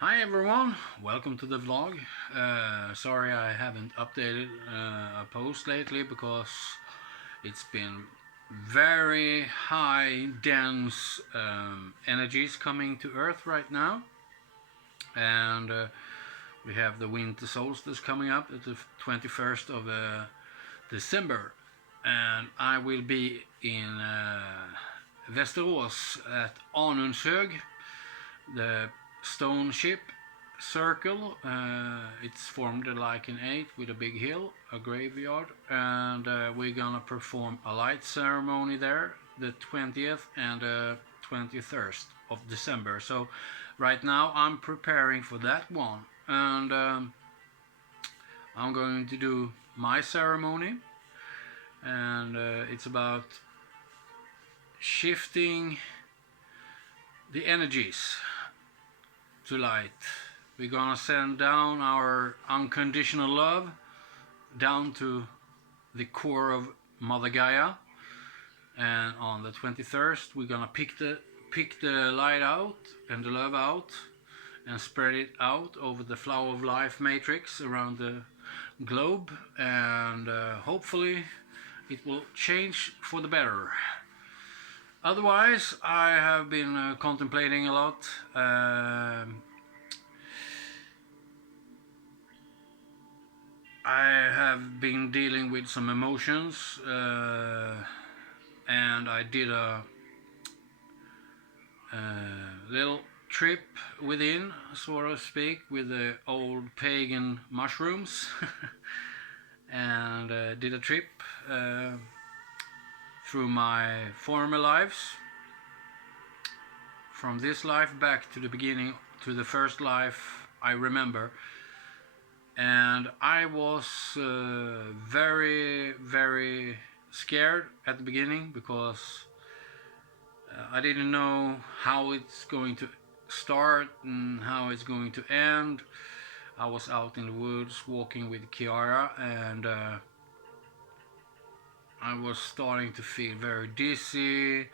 Hi everyone, welcome to the vlog. Sorry I haven't updated a post lately because it's been very high dense energies coming to Earth right now, and we have the winter solstice coming up at the 21st of December, and I will be in Västerås at Anundshög, the stone ship circle. It's formed like an 8 with a big hill, a graveyard, and we're gonna perform a light ceremony there the 20th and 21st of December. So right now I'm preparing for that one, and I'm going to do my ceremony, and it's about shifting the energies to light. We're gonna send down our unconditional love down to the core of Mother Gaia, and on the 21st we're gonna pick the light out and the love out and spread it out over the flower of life matrix around the globe, and hopefully it will change for the better. Otherwise, I have been contemplating a lot. I have been dealing with some emotions, and I did a little trip within, so to speak, with the old pagan mushrooms, and did a trip through my former lives, from this life back to the beginning, to the first life I remember. And I was very scared at the beginning because I didn't know how it's going to start and how it's going to end. I was out in the woods walking with Kiara, and I was starting to feel very dizzy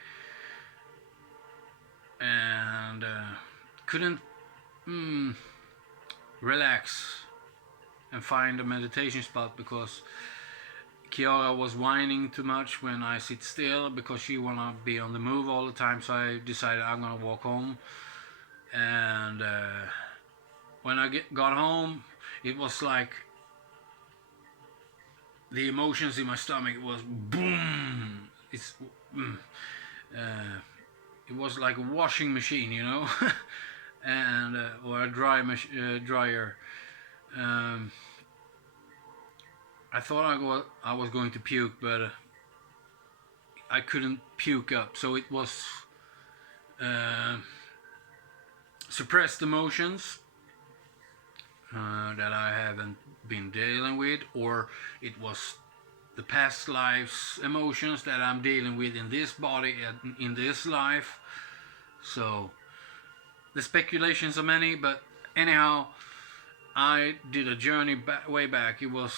and couldn't relax and find a meditation spot because Kiara was whining too much when I sit still because she wanna be on the move all the time. So I decided I'm gonna walk home, and when I got home, it was like the emotions in my stomach was boom. It was like a washing machine, you know, and or a dryer. Um, I thought I was going to puke, but I couldn't puke up. So it was suppressed emotions that I haven't been dealing with, or it was the past lives emotions that I'm dealing with in this body and in this life. So the speculations are many, but anyhow, I did a journey way back. It was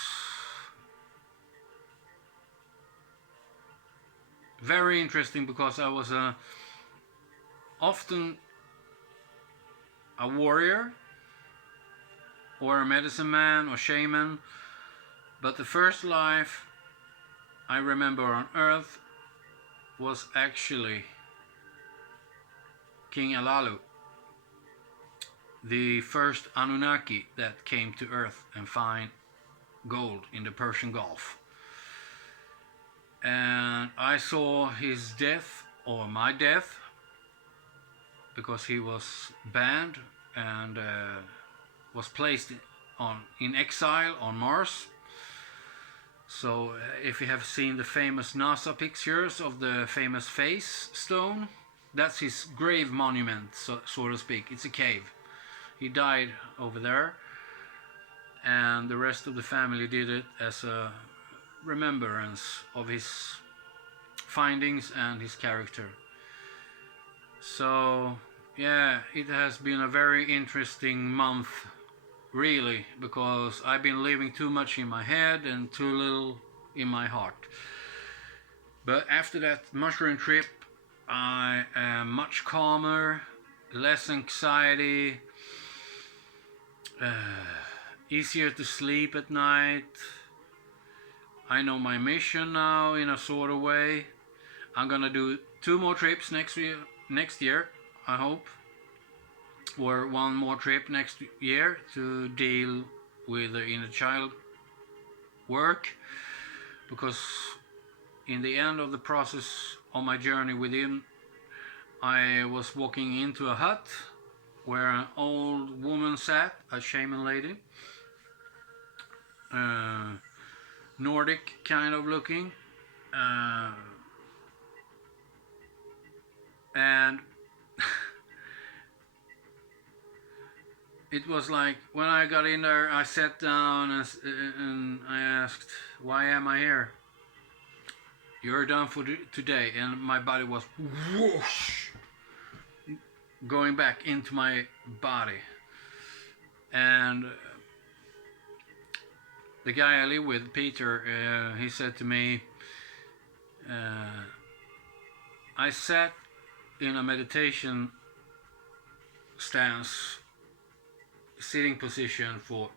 very interesting because I was often a warrior or a medicine man or shaman, but the first life I remember on Earth was actually King Alalu, the first Anunnaki that came to Earth and found gold in the Persian Gulf. And I saw his death, or my death, because he was banned and was placed in exile on Mars. So if you have seen the famous NASA pictures of the famous face stone, that's his grave monument, so to speak. It's a cave. He died over there, and the rest of the family did it as a remembrance of his findings and his character. So yeah, it has been a very interesting month, really, because I've been living too much in my head and too little in my heart. But after that mushroom trip, I am much calmer, less anxiety, easier to sleep at night. I know my mission now in a sort of way. I'm gonna do 2 more trips next year, I hope, or 1 more trip next year to deal with the inner child work, because in the end of the process of my journey with him, I was walking into a hut where an old woman sat, a shaman lady, Nordic kind of looking, and it was like when I got in there, I sat down and I asked, "Why am I here?" "You're done for today," and my body was whoosh, going back into my body. And the guy I live with, Peter, he said to me, I sat in a meditation stance, sitting position for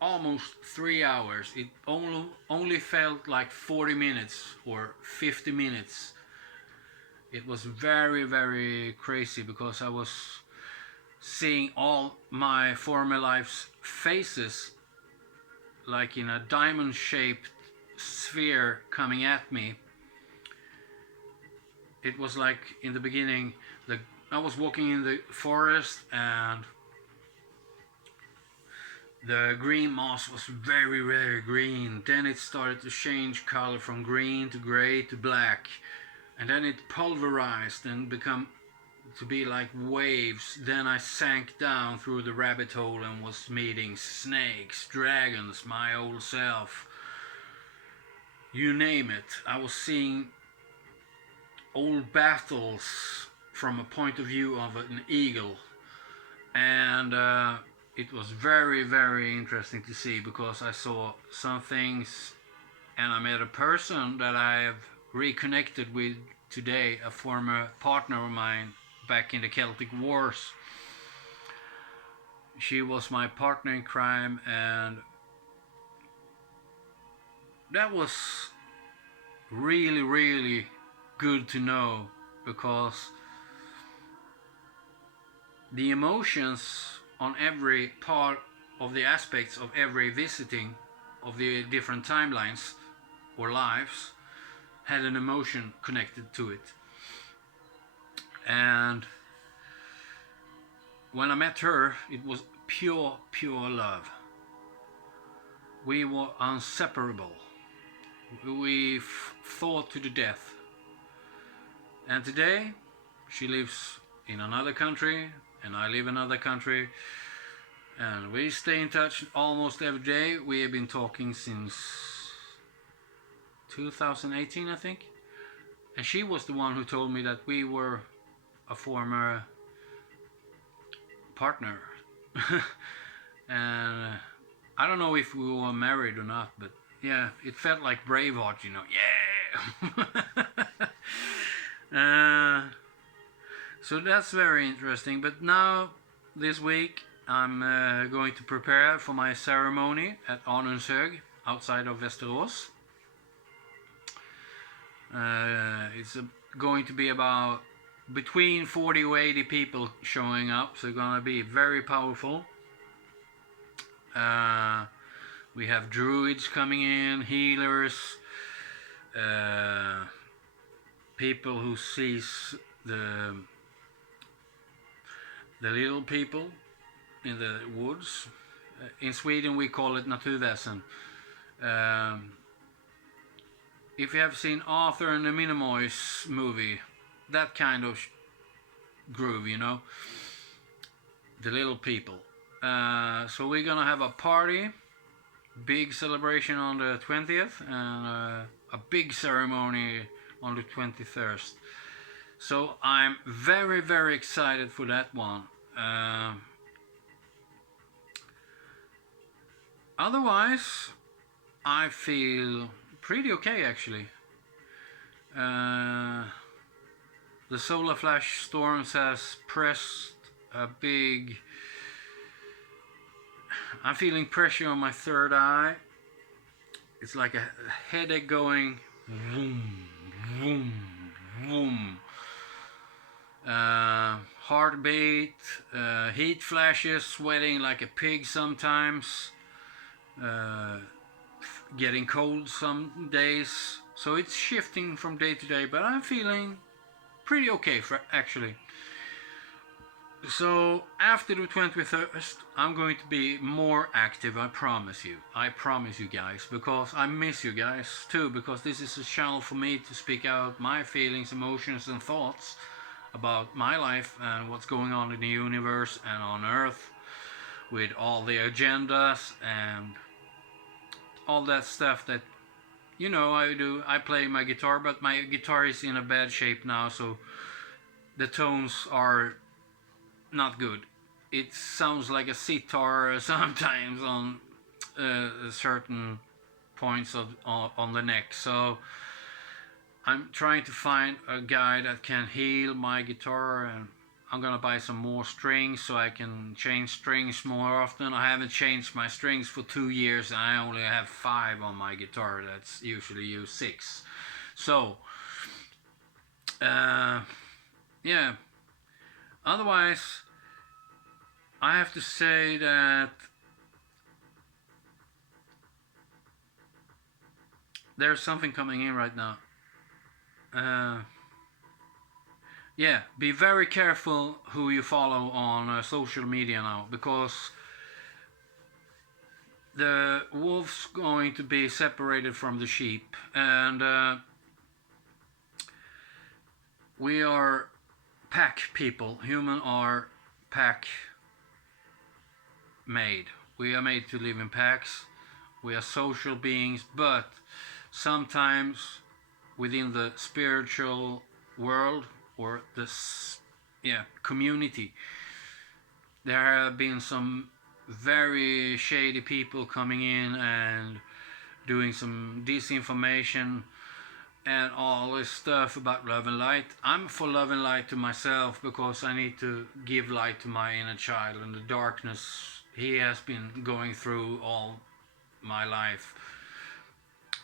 almost 3 hours. It only felt like 40 minutes or 50 minutes. It was very, very crazy because I was seeing all my former life's faces like in a diamond-shaped sphere coming at me. It was like in the beginning, I was walking in the forest and the green moss was very, very green. Then it started to change color from green to gray to black. And then it pulverized and become to be like waves. Then I sank down through the rabbit hole and was meeting snakes, dragons, my old self. You name it. I was seeing old battles from a point of view of an eagle. And it was very, very interesting to see because I saw some things and I met a person that I have reconnected with today, a former partner of mine back in the Celtic Wars. She was my partner in crime, and that was really, really good to know, because the emotions on every part of the aspects of every visiting of the different timelines or lives had an emotion connected to it. And when I met her, it was pure, pure love. We were inseparable. We fought to the death. And today, she lives in another country, and I live in another country. And we stay in touch almost every day. We have been talking since 2018, I think. And she was the one who told me that we were a former partner. And I don't know if we were married or not, but yeah, it felt like Braveheart, you know. Yeah! So that's very interesting. But now, this week, I'm going to prepare for my ceremony at Arnunshög, outside of Västerås. It's going to be about between 40 or 80 people showing up, so it's gonna be very powerful. We have druids coming in, healers, people who sees the little people in the woods. In Sweden we call it naturväsen. If you have seen Arthur and the Minimoys movie, that kind of groove, you know, the little people. So we're gonna have a party, big celebration on the 20th, and a big ceremony on the 21st. So I'm very, very excited for that one. Otherwise, I feel pretty okay, actually. The solar flash storms has pressed a big I'm feeling pressure on my third eye. It's like a headache going vroom, vroom, vroom. Heartbeat, heat flashes, sweating like a pig sometimes, getting cold some days. So it's shifting from day to day, but I'm feeling pretty okay actually. So after the 21st, I'm going to be more active, I promise you. I promise you guys, because I miss you guys too, because this is a channel for me to speak out my feelings, emotions and thoughts about my life and what's going on in the universe and on Earth, with all the agendas and all that stuff that, you know, I do. I play my guitar, but my guitar is in a bad shape now, so the tones are not good. It sounds like a sitar sometimes on certain points on the neck. So I'm trying to find a guy that can heal my guitar, and I'm gonna buy some more strings so I can change strings more often. I haven't changed my strings for 2 years and I only have 5 on my guitar. That's usually use 6. So yeah, otherwise I have to say that there's something coming in right now. Yeah, be very careful who you follow on social media now, because the wolf's going to be separated from the sheep, and we are pack people. Human are pack made. We are made to live in packs. We are social beings, but sometimes within the spiritual world or the community, there have been some very shady people coming in and doing some disinformation and all this stuff about love and light. I'm for love and light to myself, because I need to give light to my inner child and the darkness he has been going through all my life.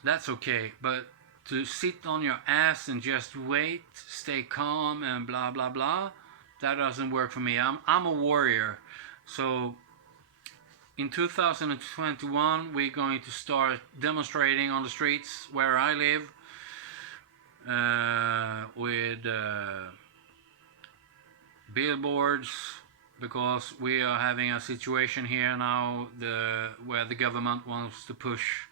That's okay, but to sit on your ass and just wait, stay calm and blah blah blah, that doesn't work for me. I'm a warrior. So in 2021 we're going to start demonstrating on the streets where I live, with billboards, because we are having a situation here now where the government wants to push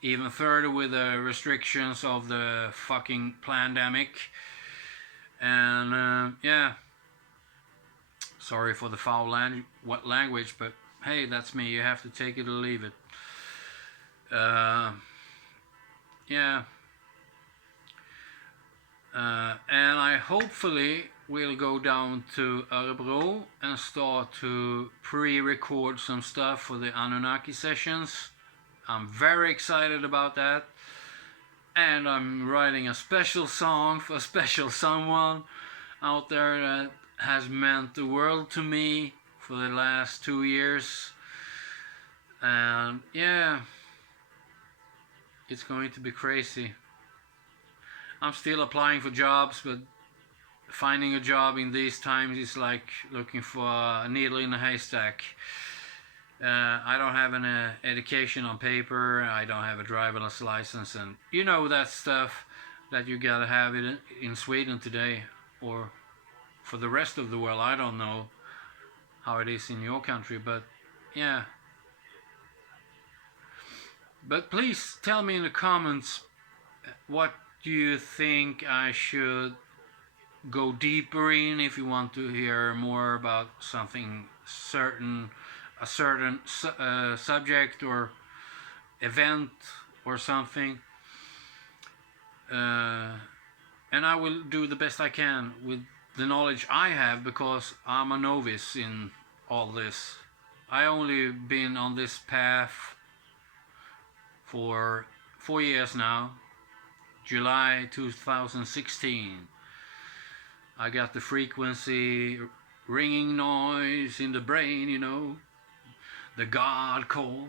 even further with the restrictions of the fucking pandemic. And yeah, sorry for the foul language, but hey, that's me. You have to take it or leave it. Yeah. And I hopefully will go down to Örebro and start to pre-record some stuff for the Anunnaki sessions. I'm very excited about that, and I'm writing a special song for a special someone out there that has meant the world to me for the last 2 years. And yeah, it's going to be crazy. I'm still applying for jobs, but finding a job in these times is like looking for a needle in a haystack. I don't have an education on paper. I don't have a driver's license, and you know that stuff that you gotta have it in Sweden today, or for the rest of the world. I don't know how it is in your country, but yeah. But please tell me in the comments, what do you think I should go deeper in, if you want to hear more about something certain, a certain subject or event or something. And I will do the best I can with the knowledge I have, because I'm a novice in all this. I only been on this path for 4 years now. July 2016. I got the frequency ringing noise in the brain, you know, the God call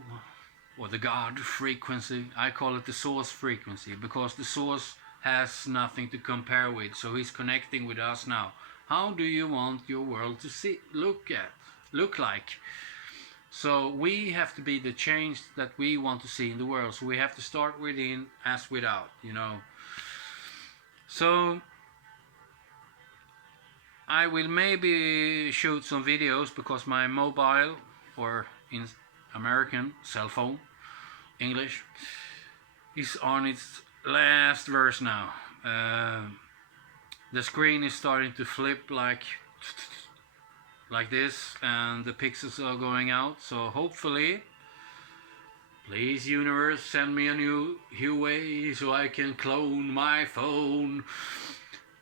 or the God frequency. I call it the source frequency because the source has nothing to compare with, so he's connecting with us now. How do you want your world to look like? So we have to be the change that we want to see in the world. So we have to start within as without, you know. So I will maybe shoot some videos because my mobile, or in American, cell phone, English, is on its last verse now. The screen is starting to flip like this, and the pixels are going out. So hopefully, please universe, send me a new Huawei so I can clone my phone.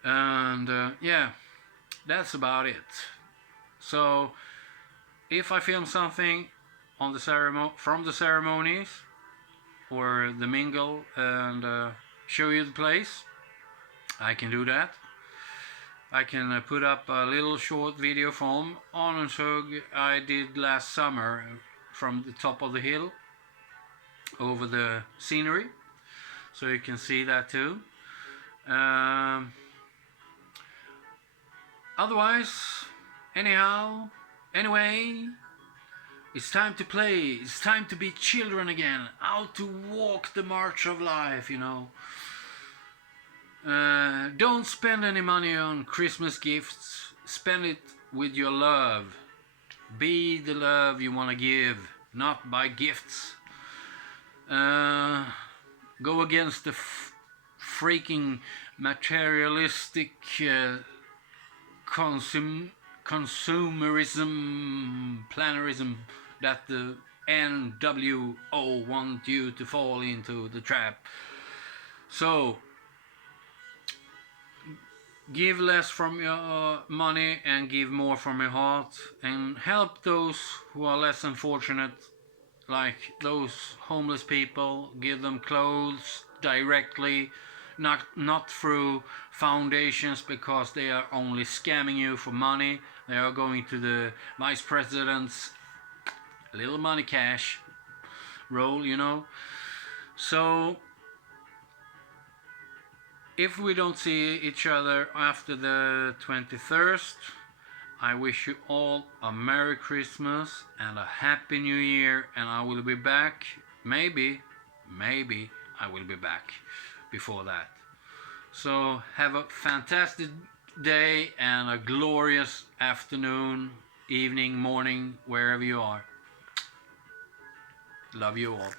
And yeah, that's about it. So if I film something on the from the ceremonies or the mingle and show you the place, I can do that. I can put up a little short video from Arnöshög I did last summer from the top of the hill over the scenery, so you can see that too. Otherwise, anyway, it's time to play, it's time to be children again, out to walk the march of life, you know. Don't spend any money on Christmas gifts, spend it with your love. Be the love you want to give, not buy gifts. Go against the freaking materialistic consumerism, plannerism that the NWO want you to fall into the trap. So give less from your money and give more from your heart, and help those who are less unfortunate, like those homeless people. Give them clothes directly, not through foundations, because they are only scamming you for money. They are going to the vice president's little money cash roll, you know. So if we don't see each other after the 21st, I wish you all a Merry Christmas and a Happy New Year, and I will be back. Maybe I will be back before that. So have a fantastic day and a glorious afternoon, evening, morning, wherever you are. Love you all.